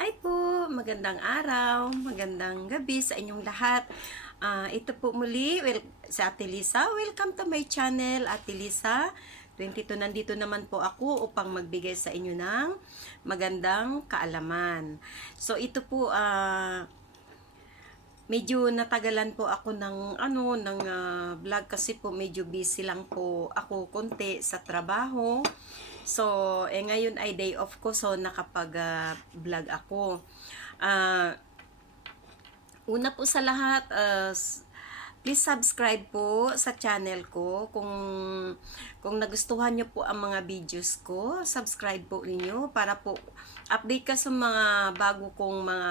Hi po, magandang araw, magandang gabi sa inyong lahat. Ito po muli, sa Ate Lisa. Welcome to my channel, Ate Lisa. 22, nandito naman po ako upang magbigay sa inyo ng magandang kaalaman. So ito po, medyo natagalan po ako ng vlog kasi po medyo busy lang po ako konti sa trabaho. So, ngayon ay day off ko, so nakapag-vlog ako. Ah, Una po sa lahat, please subscribe po sa channel ko. Kung nagustuhan nyo po ang mga videos ko, subscribe po ninyo para po update ka sa mga bago kong mga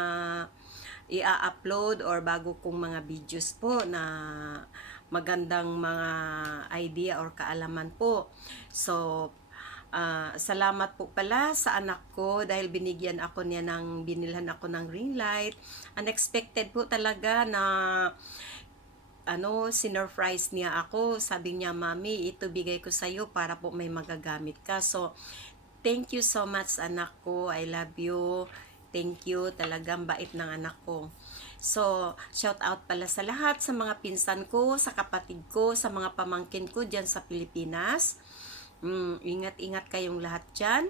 i-upload or bago kong mga videos po na magandang mga idea or kaalaman po. So, salamat po pala sa anak ko dahil binigyan ako niya binilhan ako ng ring light. Unexpected po talaga na sinurprise niya ako. Sabi niya, "Mami, ito bigay ko sa iyo para po may magagamit ka." So, thank you so much anak ko. I love you. Thank you. Talagang bait ng anak ko. So, shout out pala sa lahat, sa mga pinsan ko, sa kapatid ko, sa mga pamangkin ko dyan sa Pilipinas. Ingat-ingat kayong lahat dyan.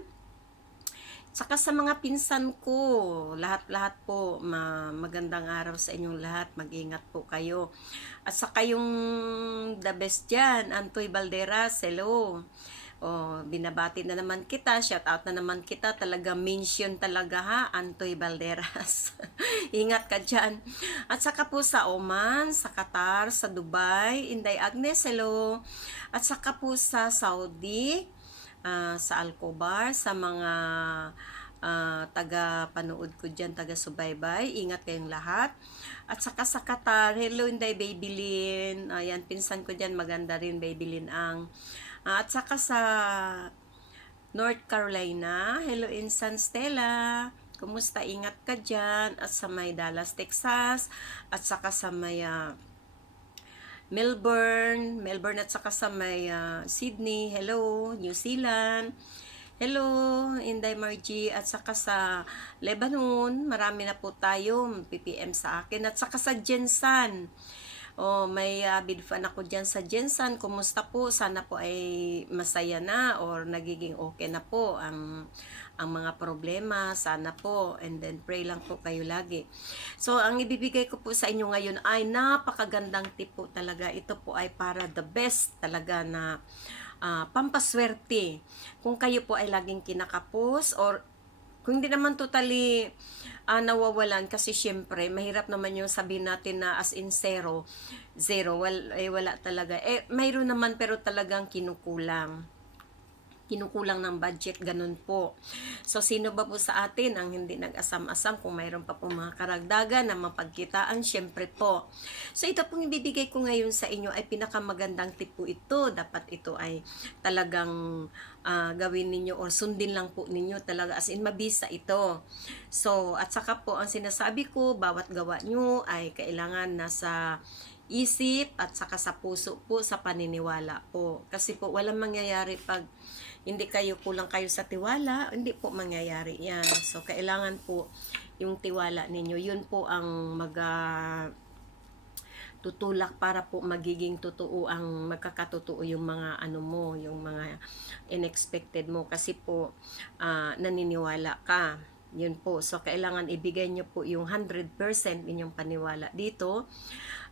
Saka sa mga pinsan ko, lahat-lahat po, magandang araw sa inyong lahat. Mag-ingat po kayo. At saka yung the best dyan, Antoy Balderas, hello. Binabati na naman kita, shout out na naman kita, talaga mention talaga ha, Antoy Balderas. Ingat ka dyan. At saka po sa Oman, sa Qatar, sa Dubai, Inday Agnes, hello. At saka po sa Saudi, sa Alcobar, sa mga taga-panood ko dyan, taga-subaybay, ingat kayong lahat. At saka sa Qatar, hello Inday Babylin, ayan, pinsan ko dyan, maganda rin Babylin ang. At saka sa North Carolina, hello Insan Stella, kumusta, ingat ka dyan. At sa may Dallas, Texas, at saka sa may Melbourne at saka sa may Sydney, hello, New Zealand, hello, Inday Margie, at saka sa Lebanon, marami na po tayo, PPM sa akin, at saka sa Jensan, may bid fan ako dyan sa Jensan, kumusta po, sana po ay masaya na or nagiging okay na po ang mga problema, sana po, and then pray lang po kayo lagi. So, ang ibibigay ko po sa inyo ngayon ay napakagandang tip po talaga. Ito po ay para the best talaga na pampaswerte. Kung kayo po ay laging kinakapos or kung hindi naman totally nawawalan kasi syempre mahirap naman yung sabihin natin na as in zero, wala talaga. Mayroon naman pero talagang kinukulang ng budget, ganun po. So, sino ba po sa atin ang hindi nag-asam-asam kung mayroon pa po mga karagdagan na mapagkitaan? Syempre po. So, ito pong ibibigay ko ngayon sa inyo ay pinakamagandang tip po ito. Dapat ito ay talagang gawin ninyo or sundin lang po ninyo talaga as in mabisa ito. So, at saka po ang sinasabi ko, bawat gawa nyo ay kailangan nasa isip at saka sa puso po, sa paniniwala po. Kasi po walang mangyayari pag hindi kulang kayo sa tiwala, hindi po mangyayari yan. So, kailangan po yung tiwala ninyo. Yun po ang tutulak para po magiging totoo magkakatotoo yung mga yung mga unexpected mo kasi po naniniwala ka. Yun po. So, kailangan ibigay nyo po yung 100% inyong paniwala dito.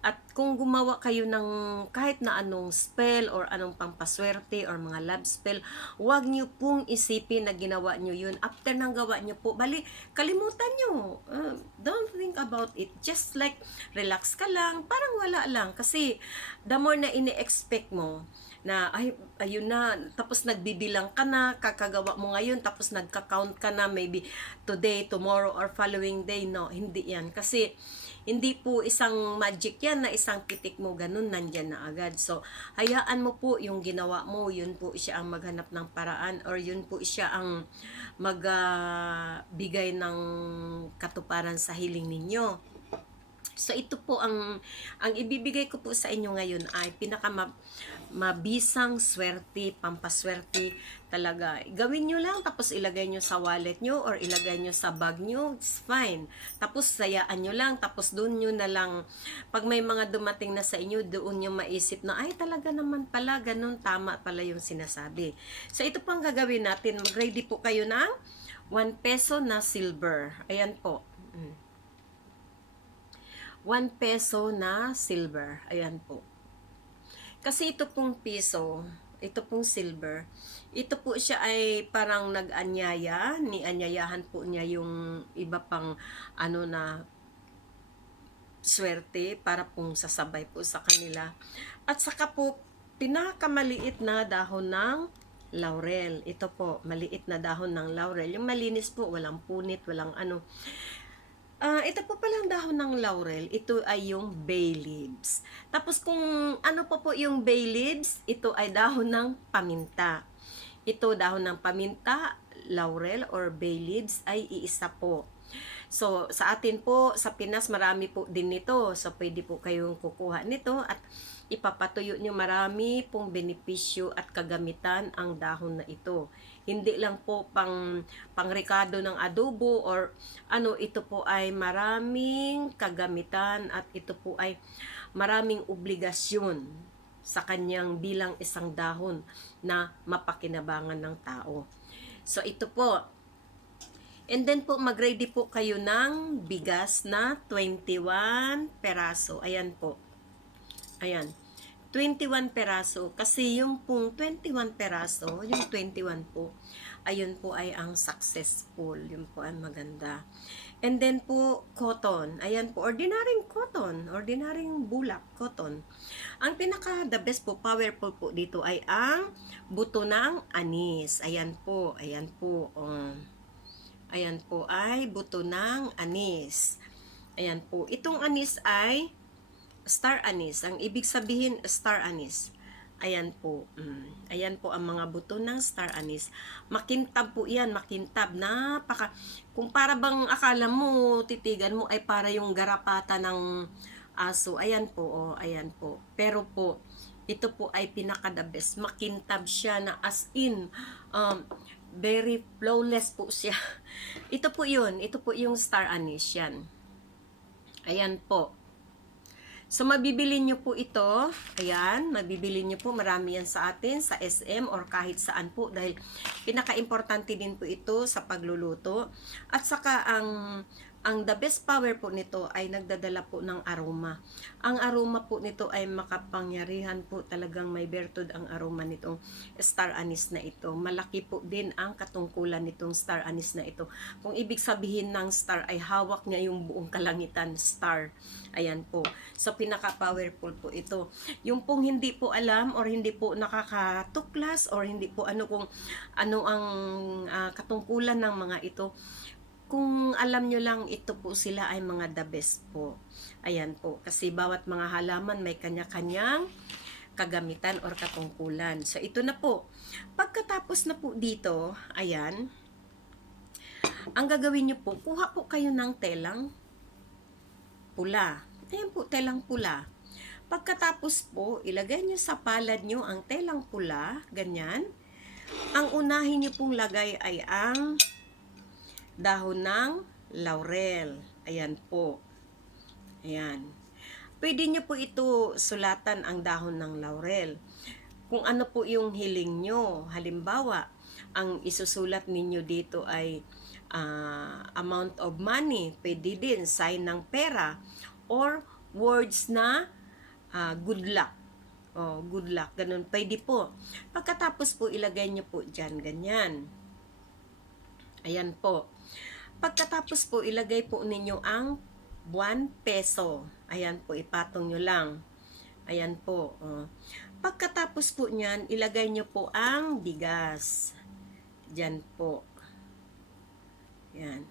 At kung gumawa kayo ng kahit na anong spell or anong pampaswerte or mga love spell, huwag nyo pong isipin na ginawa nyo yun. After nang gawa nyo po, kalimutan nyo. Don't think about it. Just like, relax ka lang. Parang wala lang. Kasi, the more na ini-expect mo, na ayun na, tapos nagbibilang ka na, kakagawa mo ngayon, tapos nagka-count ka na, maybe today, tomorrow, or following day. No, hindi yan. Kasi, hindi po isang magic yan na isang pitik mo, ganun, nandyan na agad. So, hayaan mo po yung ginawa mo, yun po siya ang maghanap ng paraan or yun po siya ang magbigay ng katuparan sa hiling ninyo. So ito po ang ibibigay ko po sa inyo ngayon ay mabisang swerte, pampaswerte talaga. Gawin nyo lang, tapos ilagay nyo sa wallet nyo or ilagay nyo sa bag nyo, it's fine. Tapos sayaan nyo lang, tapos doon nyo na lang, pag may mga dumating na sa inyo, doon nyo maisip na, ay talaga naman pala, ganun, tama pala yung sinasabi. So ito pang gagawin natin, mag-ready po kayo ng 1 peso na silver. Ayan po. 1 peso na silver. Ayan po. Kasi ito pong piso, ito pong silver, ito po siya ay parang nag-anyaya, nianyayahan po niya yung iba pang ano na swerte para pong sasabay po sa kanila. At saka po, pinakamaliit na dahon ng laurel. Ito po, maliit na dahon ng laurel. Yung malinis po, walang punit, walang ano. Ito po palang dahon ng laurel, ito ay yung bay leaves. Tapos kung ano po yung bay leaves, ito ay dahon ng paminta. Ito dahon ng paminta, laurel or bay leaves ay iisa po. So sa atin po, sa Pinas marami po din nito. So pwede po kayong kukuha nito at ipapatuyo nyo, marami pong benepisyo at kagamitan ang dahon na ito. Hindi lang po pangrekado ng adobo or ano, ito po ay maraming kagamitan at ito po ay maraming obligasyon sa kanyang bilang isang dahon na mapakinabangan ng tao. So ito po. And then po, mag-ready po kayo ng bigas na 21 peraso. Ayan po. Ayan. 21 peraso. Kasi yung pong 21 peraso, yung 21 po, ayun po ay ang successful. Yun po ay maganda. And then po, cotton. Ayan po, ordinaryong cotton. Ordinaryong bulak, cotton. Ang pinaka the best po, powerful po dito ay ang buto ng anis. Ayan po, ayan po. Ayan po ay buto ng anis. Ayan po. Itong anis ay star anise. Ang ibig sabihin, star anise. Ayan po. Ayan po ang mga buto ng star anise. Makintab po yan. Makintab. Kung para bang akala mo, titigan mo ay para yung garapata ng aso. Ayan po. Oh, ayan po. Pero po, ito po ay pinaka-the best. Makintab siya na as in, very flawless po siya. Ito po yun. Ito po yung star anise yan. Ayan po. So, mabibili nyo po ito. Ayan, mabibili nyo po. Marami yan sa atin, sa SM or kahit saan po. Dahil pinaka-importante din po ito sa pagluluto. At saka, ang the best power po nito ay nagdadala po ng aroma. Ang aroma po nito ay makapangyarihan po, talagang may bertud ang aroma nitong star anise na ito. Malaki po din ang katungkulan nitong star anise na ito. Kung ibig sabihin ng star ay hawak niya yung buong kalangitan, star. Ayan po. So pinaka-powerful po ito. Yung pong hindi po alam or hindi po nakakatuklas or hindi po ano kung ano ang katungkulan ng mga ito, kung alam nyo lang, ito po sila ay mga the best po. Ayan po. Kasi bawat mga halaman may kanya-kanyang kagamitan or katungkulan. So, ito na po. Pagkatapos na po dito, ayan, ang gagawin nyo po, kuha po kayo ng telang pula. Ayan po, telang pula. Pagkatapos po, ilagay nyo sa palad nyo ang telang pula, ganyan. Ang unahin nyo pong lagay ay ang dahon ng laurel. Ayan po. Ayan. Pwede nyo po ito sulatan ang dahon ng laurel. Kung ano po yung hiling nyo. Halimbawa, ang isusulat ninyo dito ay amount of money. Pwede din, sign ng pera. Or words na good luck. Oh, good luck. Ganun. Pwede po. Pagkatapos po, ilagay nyo po dyan. Ganyan. Ayan po. Pagkatapos po, ilagay po ninyo ang 1 peso. Ayan po, ipatong nyo lang. Ayan po. Pagkatapos po nyan, ilagay nyo po ang bigas. Diyan po. Ayan.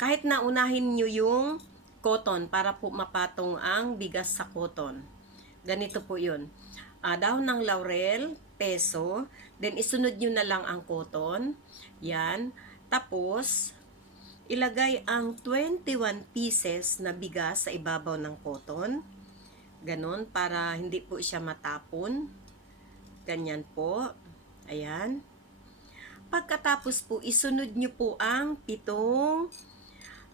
Kahit na unahin nyo yung cotton para po mapatong ang bigas sa cotton. Ganito po yun. Dahon ng laurel, peso. Then, isunod nyo na lang ang cotton. Yan. Tapos, ilagay ang 21 pieces na bigas sa ibabaw ng cotton. Ganon, para hindi po siya matapon. Ganyan po. Ayan. Pagkatapos po, isunod nyo po ang 7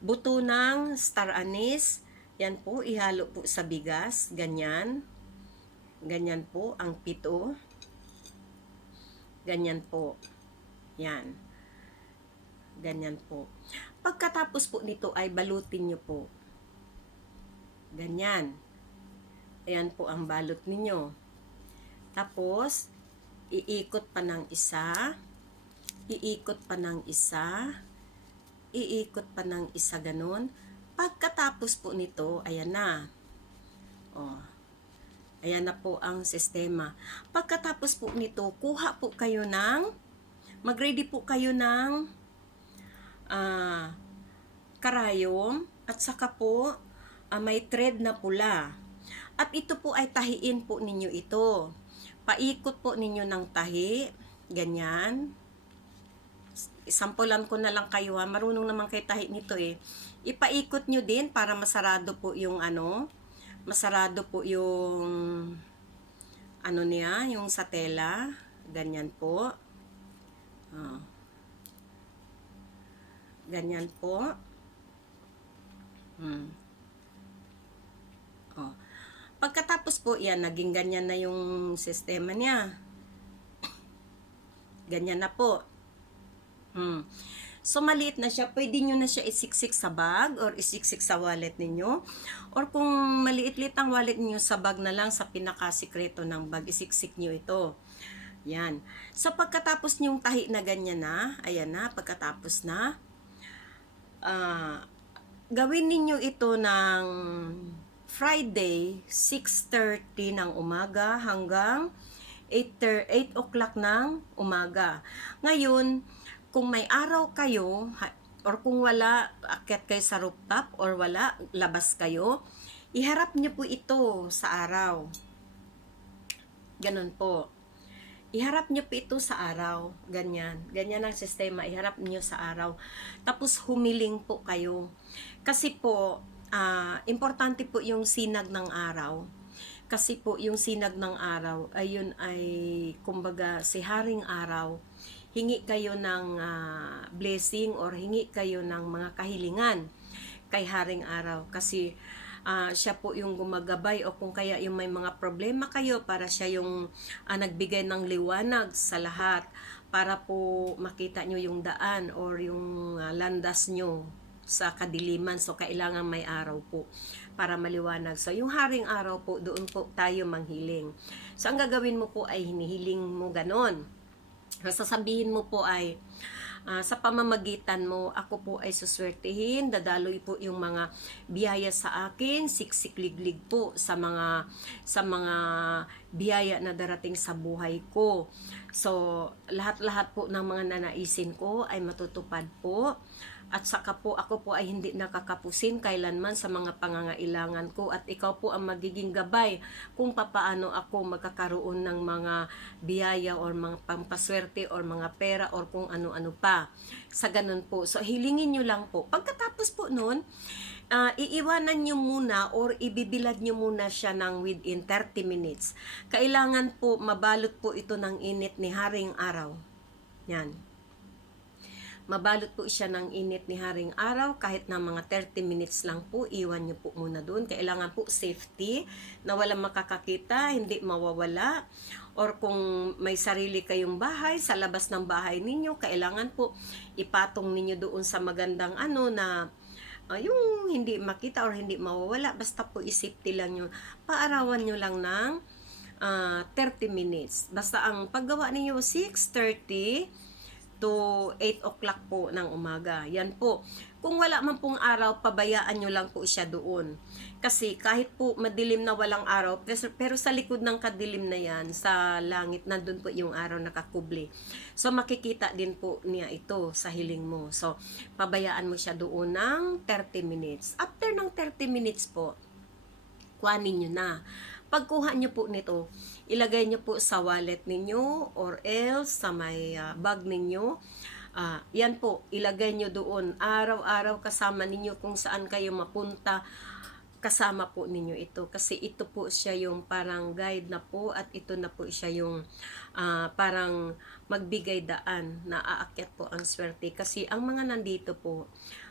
buto ng star anise. Yan po, ihalo po sa bigas. Ganyan. Ganyan po ang 7. Ganyan po. Yan. Ganyan po. Pagkatapos po nito ay balutin nyo po. Ganyan. Ayan po ang balot ninyo. Tapos, iikot pa ng isa. Iikot pa ng isa. Iikot pa ng isa, ganun. Pagkatapos po nito, ayan na. O, ayan na po ang sistema. Pagkatapos po nito, kuha po kayo ng, mag-ready po kayo ng karayom at saka po may thread na pula. At ito po ay tahiin po ninyo ito. Paikot po ninyo ng tahi. Ganyan. Sampulan ko na lang kayo ha. Marunong naman kayo tahi nito eh. Ipaikot nyo din para masarado po yung masarado po yung niya, yung sa tela. Ganyan po. Ganyan po. Pagkatapos po, yan, naging ganyan na yung sistema niya. Ganyan na po. So, maliit na siya. Pwede nyo na siya isiksik sa bag or isiksik sa wallet ninyo. Or kung maliit-liit ang wallet ninyo, sa bag na lang, sa pinakasikreto ng bag, isiksik nyo ito. Yan. So, pagkatapos nyong tahi na ganyan na, ayan na, pagkatapos na, gawin ninyo ito ng Friday, 6:30 ng umaga hanggang 8 o'clock ng umaga. Ngayon, kung may araw kayo, or kung wala, akyat kayo sa rooftop, or wala, labas kayo, iharap nyo po ito sa araw. Ganun po. Iharap nyo po ito sa araw. Ganyan. Ganyan ang sistema. Iharap nyo sa araw. Tapos humiling po kayo. Kasi po, importante po yung sinag ng araw. Kasi po yung sinag ng araw, ayun ay, kumbaga, si Haring Araw, hingi kayo ng blessing or hingi kayo ng mga kahilingan kay Haring Araw. Kasi siya po yung gumagabay, o kung kaya yung may mga problema kayo, para siya yung nagbigay ng liwanag sa lahat para po makita nyo yung daan or yung landas nyo sa kadiliman. So, kailangan may araw po para maliwanag. So, yung Haring Araw po, doon po tayo manghiling. So, ang gagawin mo po ay hinihiling mo ganon. Sasabihin mo po ay, sa pamamagitan mo, ako po ay suswertihin, dadaloy po yung mga biyaya sa akin, siksik-liglig po sa mga biyaya na darating sa buhay ko. So, lahat-lahat po ng mga nanaisin ko ay matutupad po. At saka po, ako po ay hindi nakakapusin kailanman sa mga pangangailangan ko, at ikaw po ang magiging gabay kung papaano ako magkakaroon ng mga biyaya or mga pampaswerte or mga pera or kung ano-ano pa. Sa ganun po. So, hilingin nyo lang po. Pagkatapos po nun, iiwanan nyo muna or ibibilad nyo muna siya ng within 30 minutes. Kailangan po, mabalot po ito ng init ni Haring Araw. Yan. Mabalot po siya ng init ni Haring Araw, kahit na mga 30 minutes lang po, iwan nyo po muna doon. Kailangan po safety, na walang makakakita, hindi mawawala. Or kung may sarili kayong bahay, sa labas ng bahay ninyo, kailangan po ipatong ninyo doon sa magandang na yung hindi makita or hindi mawawala. Basta po isafety lang nyo. Paarawan nyo lang ng 30 minutes. Basta ang paggawa ninyo 6:30 to 8 o'clock po ng umaga. Yan po. Kung wala man pong araw, pabayaan nyo lang po siya doon. Kasi kahit po madilim na walang araw, pero sa likod ng kadilim na yan, sa langit, nandun po yung araw nakakubli. So, makikita din po niya ito sa hiling mo. So, pabayaan mo siya doon ng 30 minutes. After ng 30 minutes po, kuhanin nyo na. Pagkuha nyo po nito, ilagay nyo po sa wallet ninyo or else sa may bag ninyo. Yan po, ilagay nyo doon. Araw-araw kasama ninyo kung saan kayo mapunta. kasama po ninyo ito kasi ito po siya yung parang guide na po at ito na po siya yung parang magbigay daan na aakyat po ang swerte kasi ang mga nandito po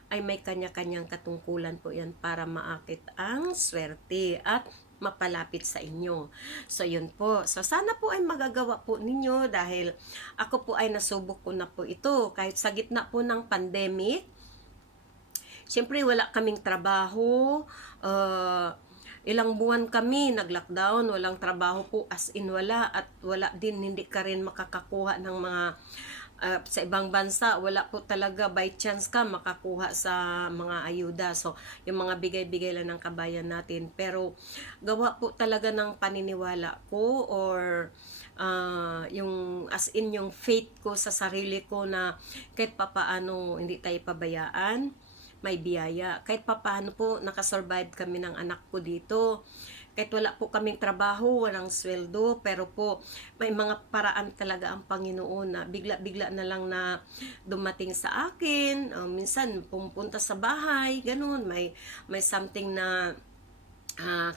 ay may kanya-kanyang katungkulan po yan para maakit ang swerte at mapalapit sa inyo. So, yun po. So, sana po ay magagawa po ninyo dahil ako po ay nasubok ko na po ito. Kahit sa gitna po ng pandemic, siyempre wala kaming trabaho, ilang buwan kami nag-lockdown, walang trabaho po as in wala at wala din, hindi ka rin makakakuha ng mga sa ibang bansa, wala po talaga by chance ka makakuha sa mga ayuda. So, yung mga bigay-bigay lang ng kabayan natin. Pero, gawa po talaga ng paniniwala ko or yung as in yung faith ko sa sarili ko na kahit papaano hindi tayo pabayaan, may biyaya. Kahit papaano po nakasurvive kami ng anak ko dito. Kahit wala po kaming trabaho, walang sweldo, pero po may mga paraan talaga ang Panginoon na bigla-bigla na lang na dumating sa akin. Minsan pumunta sa bahay, ganun, may something na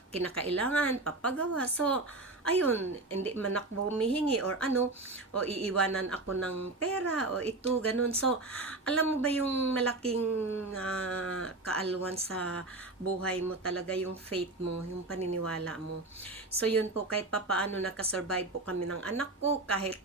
kinakailangan, papagawa. So, ayun, hindi man ako humihingi or ano, o iiwanan ako ng pera o ito, ganun. So, alam mo ba yung malaking kaalwan sa buhay mo talaga, yung faith mo, yung paniniwala mo. So, yun po, kahit papaano nakasurvive po kami ng anak ko, kahit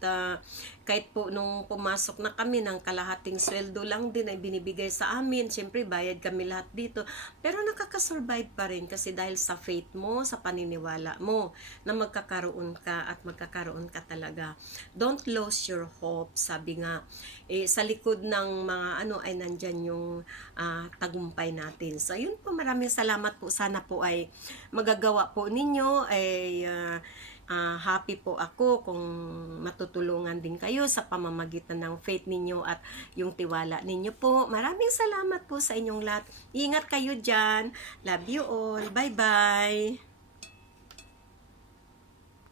po nung pumasok na kami ng kalahating sweldo lang din ay binibigay sa amin, syempre bayad kami lahat dito, pero nakakasurvive pa rin kasi dahil sa faith mo, sa paniniwala mo, na magkakaroon ka at magkakaroon ka talaga. Don't lose your hope, sabi nga, sa likod ng mga ano ay nandyan yung tagumpay natin. So, yun po, maraming salamat po. Sana po ay magagawa po ninyo, ay happy po ako kung matutulungan din kayo sa pamamagitan ng faith ninyo at yung tiwala ninyo po. Maraming salamat po sa inyong lahat. Ingat kayo dyan. Love you all. Bye-bye.